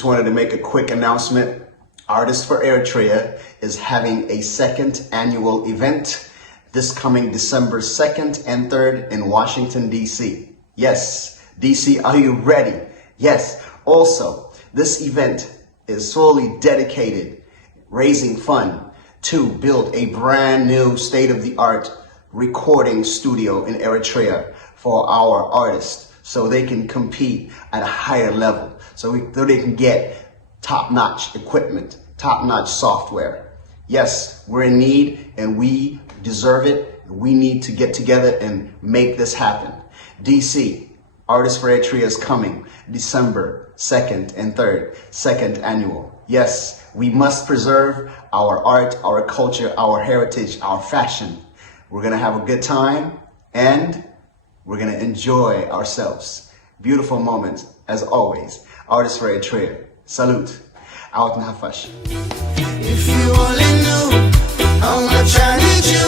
Just wanted to make a quick announcement. Artists for Eritrea is having a second annual event this coming December 2nd and 3rd in Washington, D.C. Yes, D.C., are you ready? Yes. Also, this event is solely dedicated, raising fund to build a brand new state-of-the-art recording studio in Eritrea for our artists so they can compete at a higher level, so they can get top-notch equipment, top-notch software. Yes, we're in need and we deserve it. We need to get together and make this happen. DC, Artists for Eritrea is coming December 2nd and 3rd, second annual. Yes, we must preserve our art, our culture, our heritage, our fashion. We're gonna have a good time and we're gonna enjoy ourselves. Beautiful moments, as always. Artists for Eritrea. Salute. Out in Hafash. If you only knew how much I need you,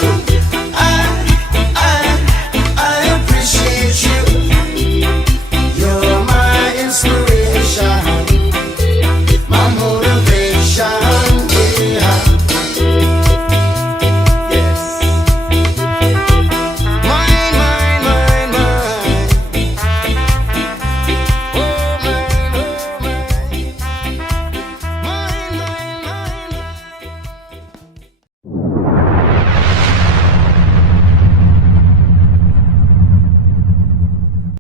I appreciate you. You're my inspiration.